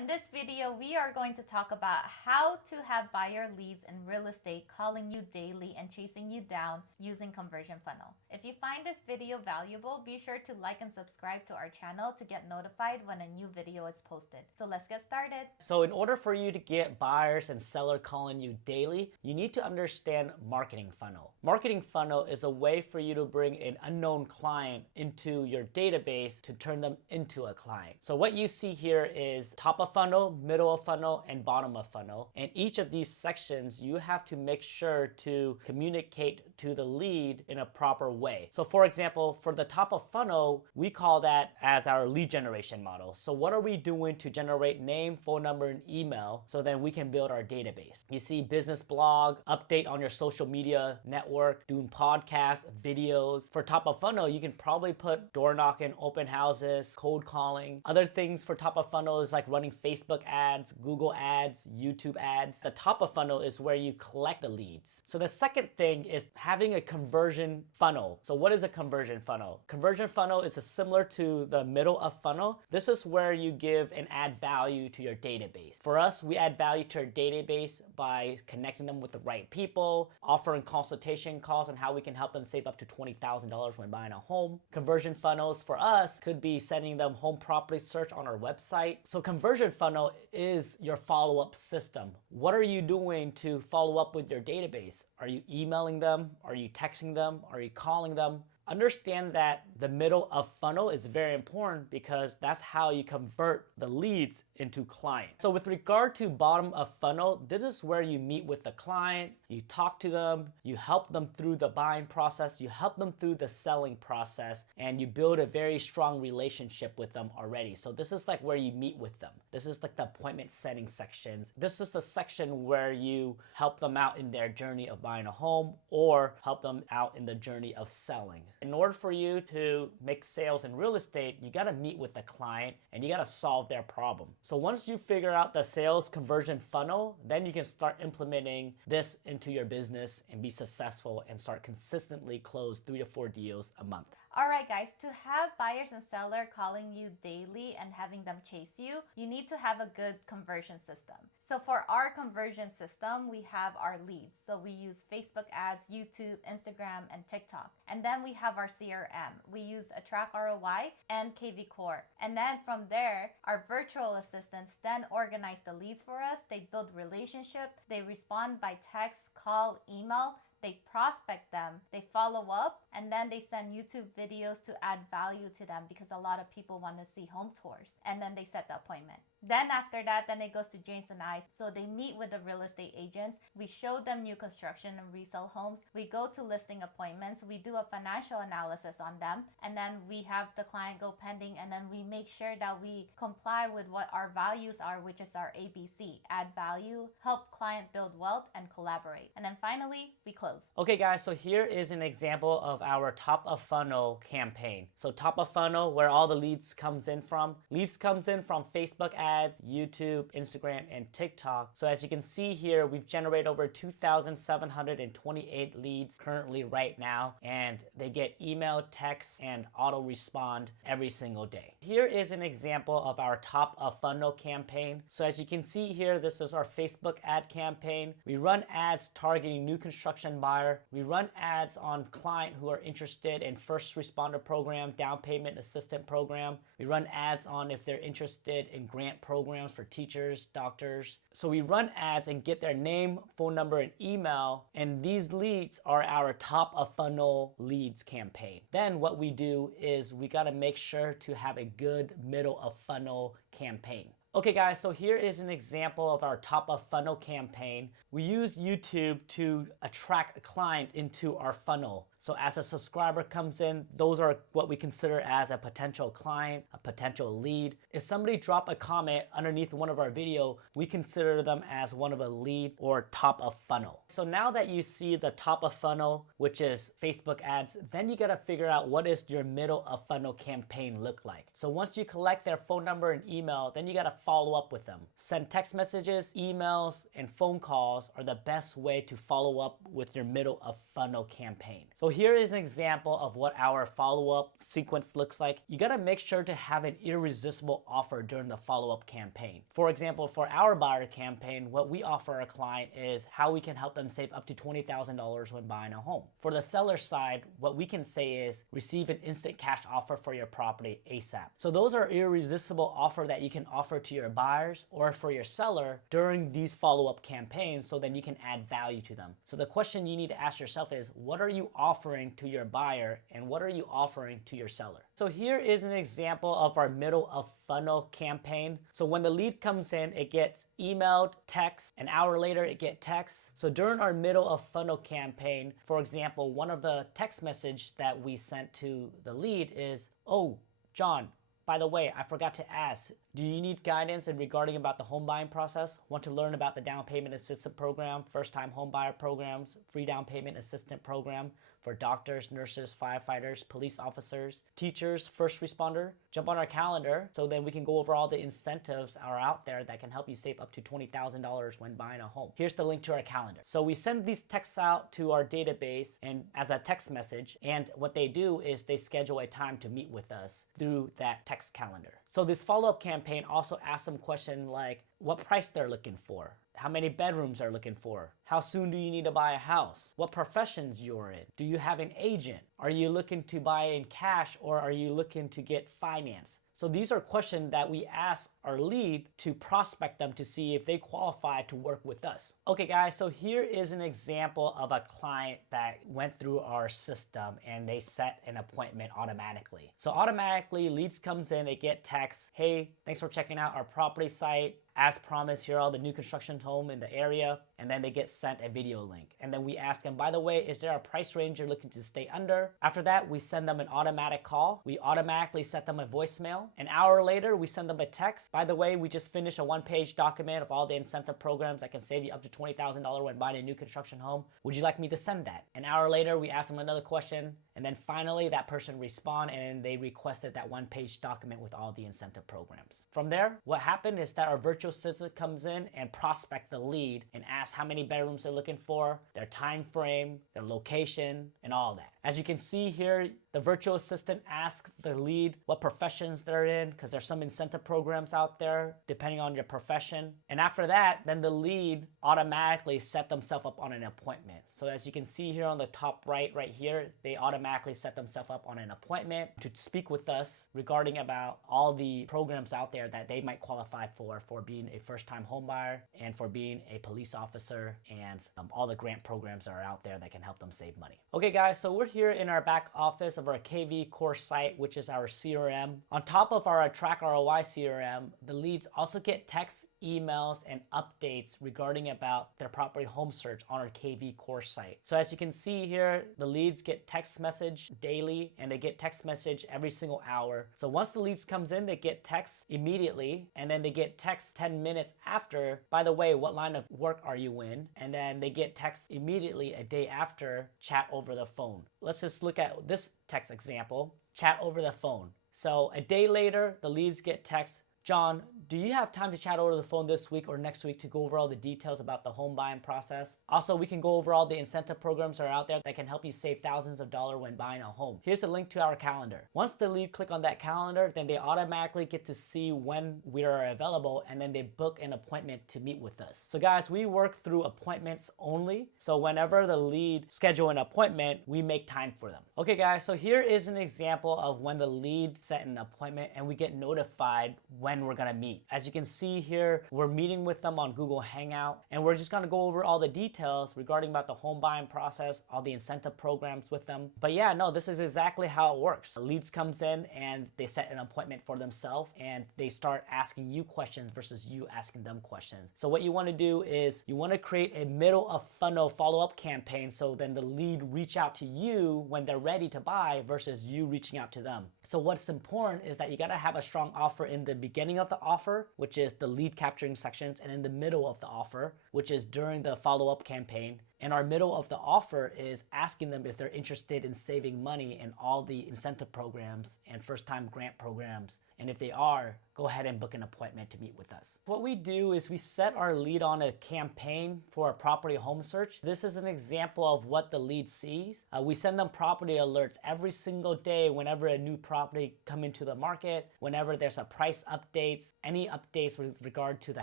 in this video, we are going to talk about how to have buyer leads in real estate calling you daily and chasing you down using conversion funnel. If you find this video valuable, be sure to like and subscribe to our channel to get notified when a new video is posted. So let's get started. So in order for you to get buyers and sellers calling you daily, you need to understand marketing funnel. Marketing funnel is a way for you to bring an unknown client into your database to turn them into a client. So what you see here is top of funnel, middle of funnel, and bottom of funnel. And each of these sections, you have to make sure to communicate to the lead in a proper way. So for example, for the top of funnel, we call that as our lead generation model. So what are we doing to generate name, phone number, and email so then we can build our database? You see business blog, update on your social media network, doing podcasts, videos. For top of funnel, you can probably put door knocking, open houses, cold calling. Other things for top of funnel is like running Facebook ads, Google ads, YouTube ads. The top of funnel is where you collect the leads. So the second thing is having a conversion funnel. So what is a conversion funnel? Conversion funnel is similar to the middle of funnel. This is where you give and add value to your database. For us, we add value to our database by connecting them with the right people, offering consultation calls on how we can help them save up to $20,000 when buying a home. Conversion funnels for us could be sending them home property search on our website. So conversion funnel is your follow-up system. What are you doing to follow up with your database? Are you emailing them? Are you texting them? Are you calling them? Understand that the middle of funnel is very important because that's how you convert the leads into clients. So with regard to bottom of funnel, this is where you meet with the client, you talk to them, you help them through the buying process, you help them through the selling process, and you build a very strong relationship with them already. So this is like where you meet with them. This is like the appointment setting sections. This is the section where you help them out in their journey of buying a home or help them out in the journey of selling. In order for you to make sales in real estate, you got to meet with the client and you got to solve their problem. So once you figure out the sales conversion funnel, then you can start implementing this into your business and be successful and start consistently close 3 to 4 deals a month. Alright guys, to have buyers and sellers calling you daily and having them chase you, you need to have a good conversion system. So for our conversion system, we have our leads. So we use Facebook ads, YouTube, Instagram, and TikTok. And then we have our CRM. We use Attract ROI and KV Core. And then from there, our virtual assistants then organize the leads for us. They build relationship. They respond by text, call, email. They prospect them, they follow up, and then they send YouTube videos to add value to them because a lot of people want to see home tours. And then they set the appointment. Then after that, then it goes to James and I. So they meet with the real estate agents. We show them new construction and resale homes. We go to listing appointments. We do a financial analysis on them. And then we have the client go pending. And then we make sure that we comply with what our values are, which is our ABC. Add value, help client build wealth, and collaborate. And then finally, we close. Okay guys, so here is an example of our top of funnel campaign. So top of funnel, where all the leads comes in from. Leads comes in from Facebook ads, YouTube, Instagram, and TikTok. So as you can see here, we've generated over 2,728 leads currently right now, and they get email, text, and auto respond every single day. Here is an example of our top of funnel campaign. So as you can see here, this is our Facebook ad campaign. We run ads targeting new construction buyer. We run ads on client who are interested in first responder program, down payment assistant program. We run ads on if they're interested in grant programs for teachers, doctors. So we run ads and get their name, phone number, and email, and these leads are our top of funnel leads campaign. Then what we do is we got to make sure to have a good middle of funnel campaign. Okay guys, so here is an example of our top of funnel campaign. We use YouTube to attract a client into our funnel. So as a subscriber comes in, those are what we consider as a potential client, a potential lead. If somebody drop a comment underneath one of our video, we consider them as one of a lead or top of funnel. So now that you see the top of funnel, which is Facebook ads, then you gotta figure out what is your middle of funnel campaign look like. So once you collect their phone number and email, then you gotta follow up with them. Send text messages, emails, and phone calls are the best way to follow up with your middle of funnel campaign. So here is an example of what our follow-up sequence looks like. You gotta make sure to have an irresistible offer during the follow-up campaign. For example, for our buyer campaign, what we offer our client is how we can help them save up to $20,000 when buying a home. For the seller side, what we can say is receive an instant cash offer for your property ASAP. So those are irresistible offer that you can offer to your buyers or for your seller during these follow-up campaigns, so then you can add value to them. So the question you need to ask yourself is, what are you offering to your buyer and what are you offering to your seller? So here is an example of our middle of funnel campaign. So when the lead comes in, it gets emailed, text, an hour later it gets text. So during our middle of funnel campaign, for example, one of the text message that we sent to the lead is, "Oh, John, by the way, I forgot to ask, do you need guidance in regarding about the home buying process? Want to learn about the down payment assistance program, first time home buyer programs, free down payment assistant program for doctors, nurses, firefighters, police officers, teachers, first responder? Jump on our calendar so then we can go over all the incentives are out there that can help you save up to $20,000 when buying a home." Here's the link to our calendar. So we send these texts out to our database and as a text message, and what they do is they schedule a time to meet with us through that text calendar. So this follow-up campaign also asks some questions like what price they're looking for, how many bedrooms they're looking for, how soon do you need to buy a house, what professions you're in, do you have an agent, are you looking to buy in cash or are you looking to get finance? So these are questions that we ask our lead to prospect them to see if they qualify to work with us. Okay guys, so here is an example of a client that went through our system and they set an appointment automatically. So automatically leads comes in, they get text, "Hey, thanks for checking out our property site. As promised, here are all the new construction home in the area," and then they get sent a video link. And then we ask them, "By the way, is there a price range you're looking to stay under?" After that, we send them an automatic call. We automatically set them a voicemail. An hour later, we send them a text. "By the way, we just finished a one-page document of all the incentive programs that can save you up to $20,000 when buying a new construction home. Would you like me to send that?" An hour later, we ask them another question. And then finally, that person responded and they requested that one-page document with all the incentive programs. From there, what happened is that our virtual assistant comes in and prospect the lead and asks how many bedrooms they're looking for, their time frame, their location, and all that. As you can see here, the virtual assistant asks the lead what professions they're in, because there's some incentive programs out there depending on your profession. And after that, then the lead automatically set themselves up on an appointment. So as you can see here on the top right here, they automatically set themselves up on an appointment to speak with us regarding about all the programs out there that they might qualify for being a first-time home buyer and for being a police officer, and all the grant programs that are out there that can help them save money. Okay guys, so we're here in our back office of our KV course site, which is our CRM. On top of our Track ROI CRM, the leads also get texts, emails, and updates regarding about their property home search on our KV course site. So as you can see here, the leads get text message daily and they get text message every single hour. So once the leads comes in, they get text immediately, and then they get text 10 minutes after, "By the way, what line of work are you in?" And then they get text immediately a day after, "Chat over the phone." Let's just look at this text example, chat over the phone. So a day later, the leads get text, "John, do you have time to chat over the phone this week or next week to go over all the details about the home buying process? Also, we can go over all the incentive programs that are out there that can help you save thousands of dollars when buying a home. Here's the link to our calendar." Once the lead click on that calendar, then they automatically get to see when we are available, and then they book an appointment to meet with us. So guys, we work through appointments only. So whenever the lead schedule an appointment, we make time for them. Okay guys, so here is an example of when the lead set an appointment and we get notified when we're gonna meet. As you can see here, we're meeting with them on Google Hangout, and we're just gonna go over all the details regarding about the home buying process, all the incentive programs with them. But yeah, no, this is exactly how it works. The leads comes in and they set an appointment for themselves and they start asking you questions versus you asking them questions. So what you wanna do is you wanna create a middle of funnel follow-up campaign, so then the lead reach out to you when they're ready to buy versus you reaching out to them. So what's important is that you gotta have a strong offer in the beginning of the offer, which is the lead capturing sections, and in the middle of the offer, which is during the follow-up campaign. And our middle of the offer is asking them if they're interested in saving money in all the incentive programs and first-time grant programs. And if they are, go ahead and book an appointment to meet with us. What we do is we set our lead on a campaign for a property home search. This is an example of what the lead sees. We send them property alerts every single day whenever a new property come into the market, whenever there's a price updates, any updates with regard to the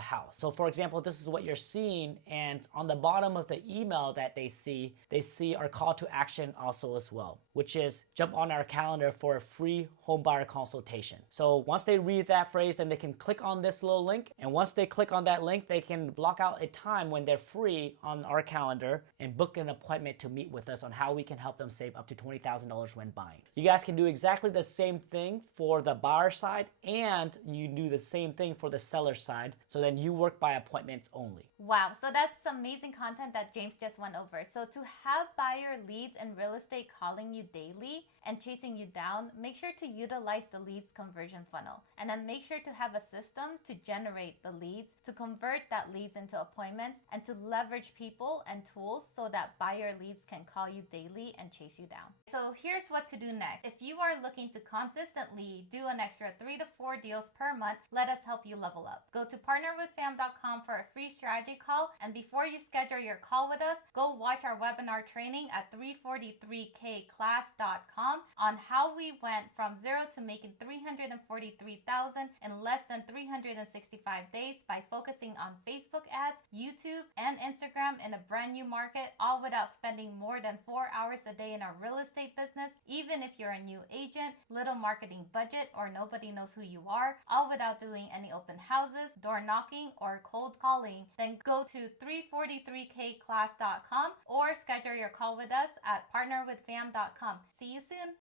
house. So for example, this is what you're seeing, and on the bottom of the email that they see our call to action also as well, which is jump on our calendar for a free home buyer consultation. So once they read that phrase, then they can click on this little link. And once they click on that link, they can block out a time when they're free on our calendar and book an appointment to meet with us on how we can help them save up to $20,000 when buying. You guys can do exactly the same thing for the buyer side, and you do the same thing for the seller side. So then you work by appointments only. Wow, so that's amazing content that James just went over. So to have buyer leads in real estate calling you daily and chasing you down, make sure to utilize the leads conversion funnel. And then make sure to have a system to generate the leads, to convert that leads into appointments, and to leverage people and tools so that buyer leads can call you daily and chase you down. So here's what to do next. If you are looking to consistently do an extra 3 to 4 deals per month, let us help you level up. Go to partnerwithfam.com for a free strategy call. And before you schedule your call with us, go watch our webinar training at 343kclass.com on how we went from zero to making $343,000 in less than 365 days by focusing on Facebook ads, YouTube, and Instagram in a brand new market, all without spending more than 4 hours a day in our real estate business. Even if you're a new agent, little marketing budget, or nobody knows who you are, all without doing any open houses, door knocking, or cold calling, then go to 343kclass.com or schedule your call with us at partnerwithfam.com. See you soon.